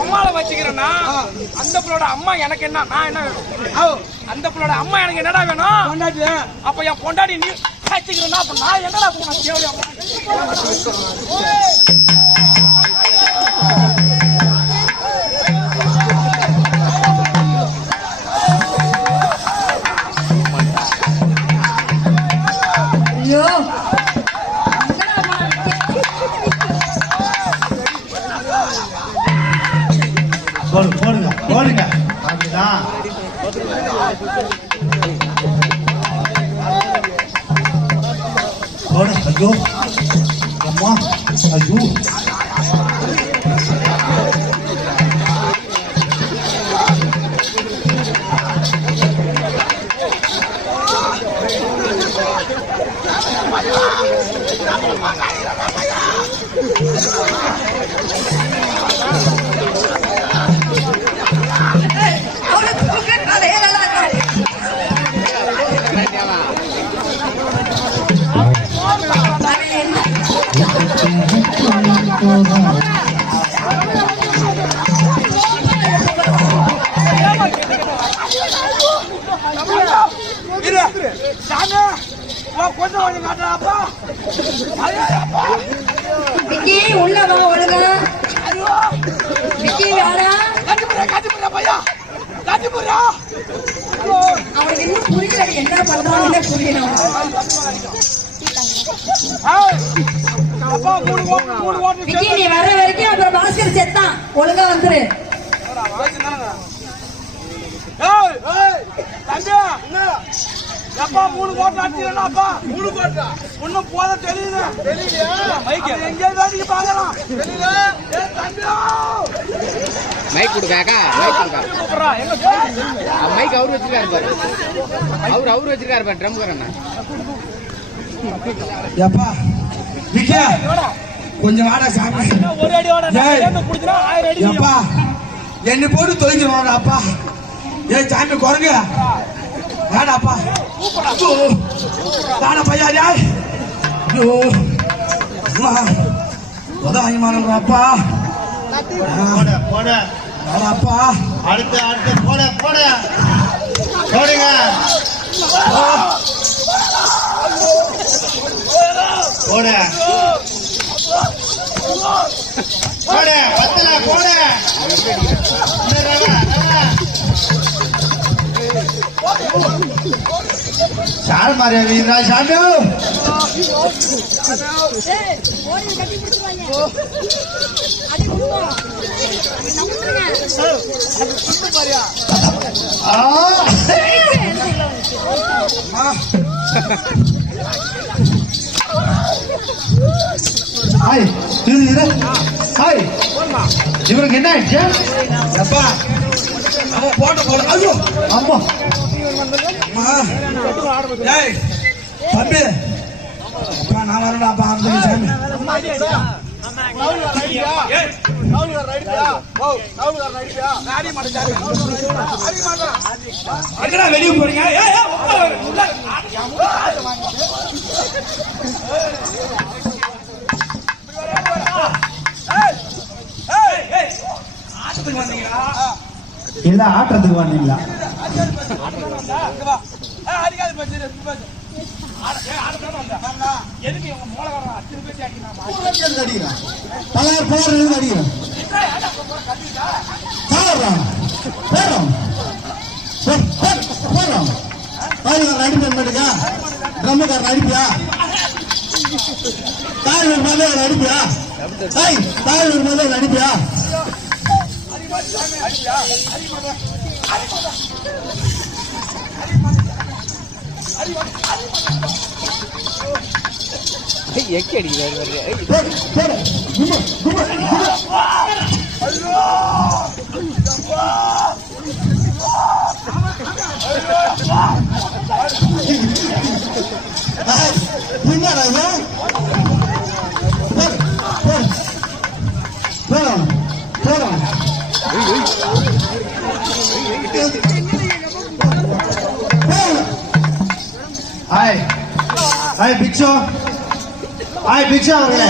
அம்மாவை வச்சுக்கிறேன்னா அந்த பிள்ளோட அம்மா எனக்கு என்ன, நான் என்ன வேணும்? அந்த பிள்ளோட அம்மா எனக்கு என்னடா வேணும்? பொண்டாட்டி. அப்ப என் பொண்டாட்டி நீ வச்சுக்கிறேன்னா அப்ப நான் என்னடா ஐயோ போடுங்க போடுங்க அப்படிதான். போடு. ஐயோ அம்மா ஐயோ உள்ளவா ஒழுங்க அவனுக்கு இன்னும் புரியல என்ன பண்றான்னு புரியணும். நீ வர வரைக்கும் அப்புறம் பாஸ்கர் செத்தான். ஒழுங்கா வந்துரு. அப்பா 3 கோட்டை அடிச்சிடலாம். அப்பா 3 கோட்டை ஒன்னும் போத தெரியுது. எங்கே வேடிக்கை பார்க்கலாம். மைக் கொடுக்காக்கா மைக் அவரு வச்சிருக்காரு பாரு. அவரு வச்சிருக்காரு பாரு. ட்ரம் கரண்ணா எப்பா விக்கா கொஞ்சம் வாடா சாமி. ஒரு அடி வாடா. புடிச்சா 1000 அடி. எப்பா என்ன போட்டு தொலைஞ்சிரும் அப்பா. ஏய் சாமி குறங்க வேடாப்பா. வாடா பையா. ஐயோ உதவிமானப்பா. போடப்பா. அடுத்து போட போடுங்க. போட பத்தல போட. சார மாறியா வீரா சாண்டு. இவருக்கு என்ன ஆயிடுச்சு? எப்பா அவன் போட. ஐயோ அம்மா தம்பி அப்பா நான் வரடாப்பா. சாமி வெளியே போறீங்க. இல்ல ஆட்டுறதுக்கு வந்தீங்களா? அடிப்பா ட்ரம்முக்காரன் அடிப்பியா? தாய் மேலே அடிப்பியா? தாய் மேலே அடிப்பியா? எக்கி அடிக்கிறாரு. பிக்சோ அவர்களே